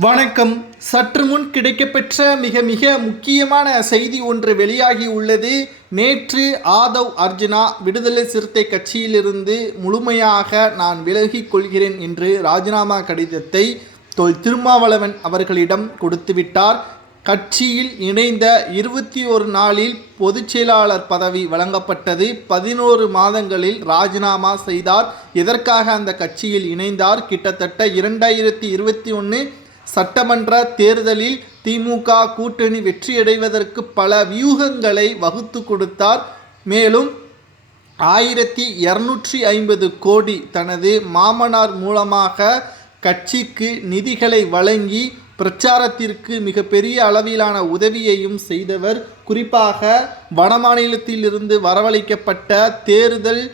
வணக்கம். சற்று முன் கிடைக்கப்பெற்ற மிக முக்கியமான செய்தி ஒன்று வெளியாகி உள்ளது. நேற்று ஆதவ் அர்ஜுனா விடுதலை சிறுத்தை கட்சியிலிருந்து முழுமையாக நான் விலகிக் கொள்கிறேன் என்று ராஜினாமா கடிதத்தை திருமாவளவன் அவர்களிடம் கொடுத்துவிட்டார். கட்சியில் இணைந்த 21 நாளில் பொதுச் செயலாளர் பதவி வழங்கப்பட்டது. 11 மாதங்களில் ராஜினாமா செய்தார். எதற்காக அந்த கட்சியில் இணைந்தார்? கிட்டத்தட்ட 2021 சட்டமன்ற தேர்தலில் திமுக கூட்டணி வெற்றியடைவதற்கு பல வியூகங்களை வகுத்து கொடுத்தார். மேலும் 1250 கோடி தனது மாமனார் மூலமாக கட்சிக்கு நிதிகளை வழங்கி பிரச்சாரத்திற்கு மிகப்பெரிய அளவிலான உதவியையும் செய்தவர். குறிப்பாக வடமாநிலத்திலிருந்து வரவழைக்கப்பட்ட தேர்தல்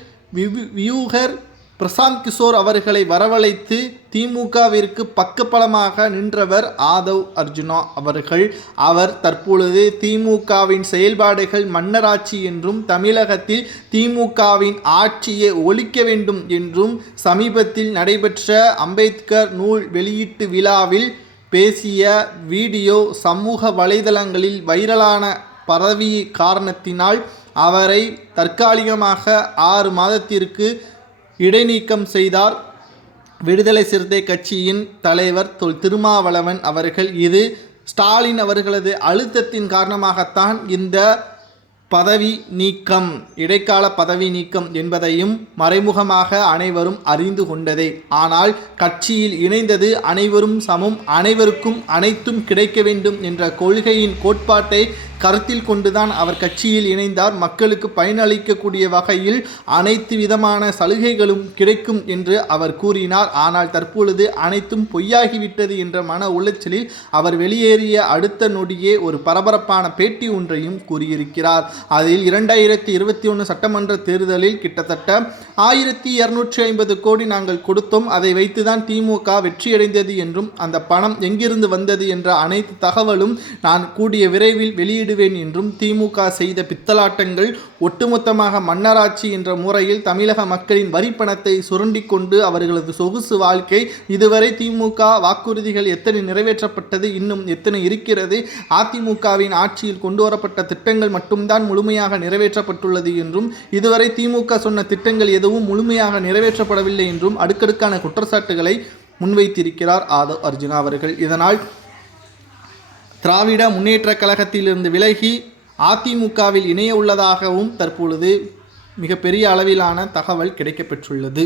வியூகர் பிரசாந்த் கிஷோர் அவர்களை வரவழைத்து திமுகவிற்கு பக்கபலமாக நின்றவர் ஆதவ் அர்ஜுனா அவர்கள். அவர் தற்பொழுது திமுகவின் செயல்பாடுகள் மன்னராட்சி என்றும் தமிழகத்தில் திமுகவின் ஆட்சியை ஒழிக்க வேண்டும் என்றும் சமீபத்தில் நடைபெற்ற அம்பேத்கர் நூல் வெளியீட்டு விழாவில் பேசிய வீடியோ சமூக வலைதளங்களில் வைரலான பரவிய காரணத்தினால் அவரை தற்காலிகமாக 6 மாதத்திற்கு இடைநீக்கம் செய்தார் விடுதலை சிறுத்தை கட்சியின் தலைவர் திருமாவளவன் அவர்கள். இது ஸ்டாலின் அவர்களது அழுத்தத்தின் காரணமாகத்தான் இந்த பதவி நீக்கம், இடைக்கால பதவி நீக்கம் என்பதையும் மறைமுகமாக அனைவரும் அறிந்து கொண்டதே. ஆனால் கட்சியில் இணைந்தது அனைவரும் சமம், அனைவருக்கும் அனைத்தும் கிடைக்க வேண்டும் என்ற கொள்கையின் கோட்பாட்டை கருத்தில் கொண்டுதான் அவர் கட்சியில் இணைந்தார். மக்களுக்கு பயனளிக்கக்கூடிய வகையில் அனைத்து விதமான சலுகைகளும் கிடைக்கும் என்று அவர் கூறினார். ஆனால் தற்பொழுது அனைத்தும் பொய்யாகிவிட்டது என்ற மன உளைச்சலில் அவர் வெளியேறிய அடுத்த நொடியே ஒரு பரபரப்பான பேட்டி ஒன்றையும் கூறியிருக்கிறார். அதில் 2021 சட்டமன்ற தேர்தலில் கிட்டத்தட்ட 1250 கோடி நாங்கள் கொடுத்தோம், அதை வைத்துதான் திமுக வெற்றியடைந்தது என்றும் அந்த பணம் எங்கிருந்து வந்தது என்ற அனைத்து தகவலும் நான் கூடிய விரைவில் வெளியிடுவேன் என்றும், திமுக செய்த பித்தலாட்டங்கள் ஒட்டுமொத்தமாக மன்னராட்சி என்ற முறையில் தமிழக மக்களின் வரி பணத்தை சுரண்டி கொண்டு அவர்களது சொகுசு வாழ்க்கை, இதுவரை திமுக வாக்குறுதிகள் எத்தனை நிறைவேற்றப்பட்டது, இன்னும் எத்தனை இருக்கிறது, அதிமுகவின் ஆட்சியில் கொண்டு வரப்பட்ட திட்டங்கள் மட்டும்தான் முழுமையாக நிறைவேற்றப்பட்டுள்ளது என்றும், இதுவரை திமுக சொன்ன திட்டங்கள் எதுவும் முழுமையாக நிறைவேற்றப்படவில்லை என்றும் அடுக்கடுக்கான குற்றச்சாட்டுகளை முன்வைத்திருக்கிறார் ஆதவ் அர்ஜுனா அவர்கள். இதனால் திராவிட முன்னேற்ற கழகத்திலிருந்து விலகி அதிமுகவில் இணைய உள்ளதாகவும் தற்பொழுது மிகப்பெரிய அளவிலான தகவல் கிடைக்கப்பெற்றுள்ளது.